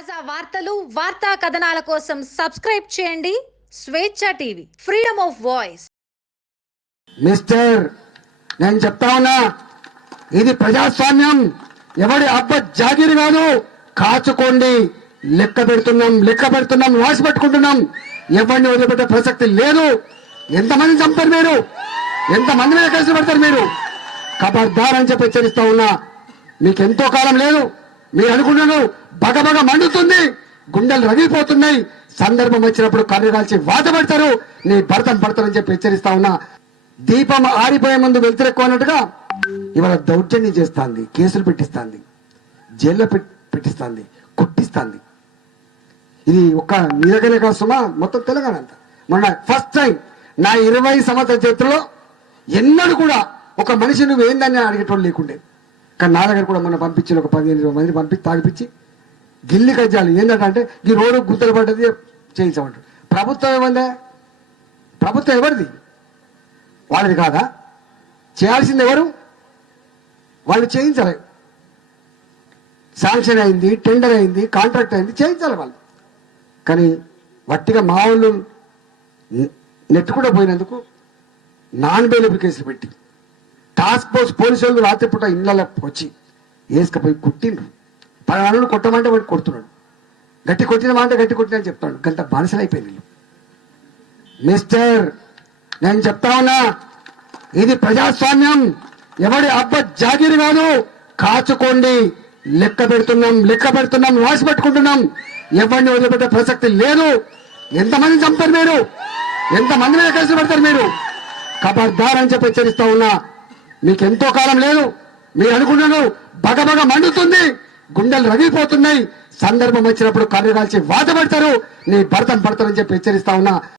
తాజా వార్తలు వార్తా కథనాల కోసం సబ్స్క్రైబ్ చేయండి. Swecha TV freedom of voice. Mister నేను చెప్తా ఉన్నా ఇది ప్రజాస్వామ్యం. ఎవడి అబ్బ జాగిరి కాదు కాచుకోండి. లెక్క పెడుతున్నాం లెక్క పెడుతున్నాం వాసి పెట్టుకుంటున్నాం. ఎవరిని వదిలిపెట్టే ప్రసక్తి లేదు. ఎంతమంది చంపారు మీరు? ఎంతమంది మీద కలిసి పెడతారు మీరు? ఖబర్దార్ అని చెప్పి హెచ్చరిస్తా ఉన్నా. మీకు ఎంతో కాలం లేదు. మీరు అనుకున్నాను బగబగ మండుతుంది గుండెలు రగిలిపోతున్నాయి. సందర్భం వచ్చినప్పుడు కళ్ళు కాల్చి వాదపడతారు నీ భర్తం పడతారని చెప్పి హెచ్చరిస్తా ఉన్నా. దీపం ఆరిపోయే ముందు వెళ్తురెక్కువ అన్నట్టుగా ఇవాళ దౌర్జన్యం చేస్తాంది కేసులు పెట్టిస్తాంది జైల్లో పెట్- పెట్టిస్తాంది కొట్టిస్తాంది. ఇది ఒక్క నిరగనే కాదు సుమా మొత్తం తెలంగాణ అంతా. మొన్న ఫస్ట్ టైం నా ఇరవై సంవత్సరాల చరిత్రలో ఎన్నడూ కూడా ఒక మనిషి నువ్వు ఏందని అడిగేటోళ్ళు లేకుండే. కానీ నా దగ్గర కూడా మొన్న పంపించిన ఒక పదిహేను ఇరవై మంది పంపించి తాగిపించి గిల్లి కజ్జాలు ఏంటంటే ఈ రోడ్డు గుర్తులు పడ్డది చేయించమంటారు. ప్రభుత్వం ఏమందే? ప్రభుత్వం ఎవరిది? వాళ్ళది కాదా? చేయాల్సింది ఎవరు? వాళ్ళు చేయించాలి. శాంక్షన్ అయింది టెండర్ అయింది కాంట్రాక్ట్ అయింది చేయించాలి వాళ్ళు. కానీ వట్టిగా మా వాళ్ళు నెట్టుకుండా పోయినందుకు నాన్ బెయిలబుల్ కేసులు పెట్టి టాస్క్ ఫోర్స్ పోలీసులు రాత్రిపూట ఇళ్ళకి వచ్చి వేసుకపోయి కుట్టిండ్రు. పలానాడు కొట్టమంటే వాడు కొడుతున్నాడు. గట్టి కొట్టినమా అంటే గట్టి కొట్టిన చెప్తాడు గంట బానిసలైపోయింది మిస్టర్ నేను చెప్తా ఉన్నా ఇది ప్రజాస్వామ్యం. ఎవడి అబ్బ జాగిరి కాదు. కాచుకోండి. లెక్క పెడుతున్నాం లెక్క పెడుతున్నాం వాసి పెట్టుకుంటున్నాం. ఎవరిని వదిలిపెట్టే ప్రసక్తి లేదు. ఎంతమంది చంపారు మీరు? ఎంతమంది మీద కలిసి పెడతారు మీరు? ఖబర్దార్ అని చెప్పి హెచ్చరిస్తా ఉన్నా మీకు ఎంతో కాలం లేదు. మీరు అనుకున్నాను బగబగ మండుతుంది గుండెలు రగిలిపోతున్నాయి. సందర్భం వచ్చినప్పుడు కన్ను కాల్చి వాత పెడతారు నీ భర్తను పడతారని చెప్పి హెచ్చరిస్తా ఉన్నా.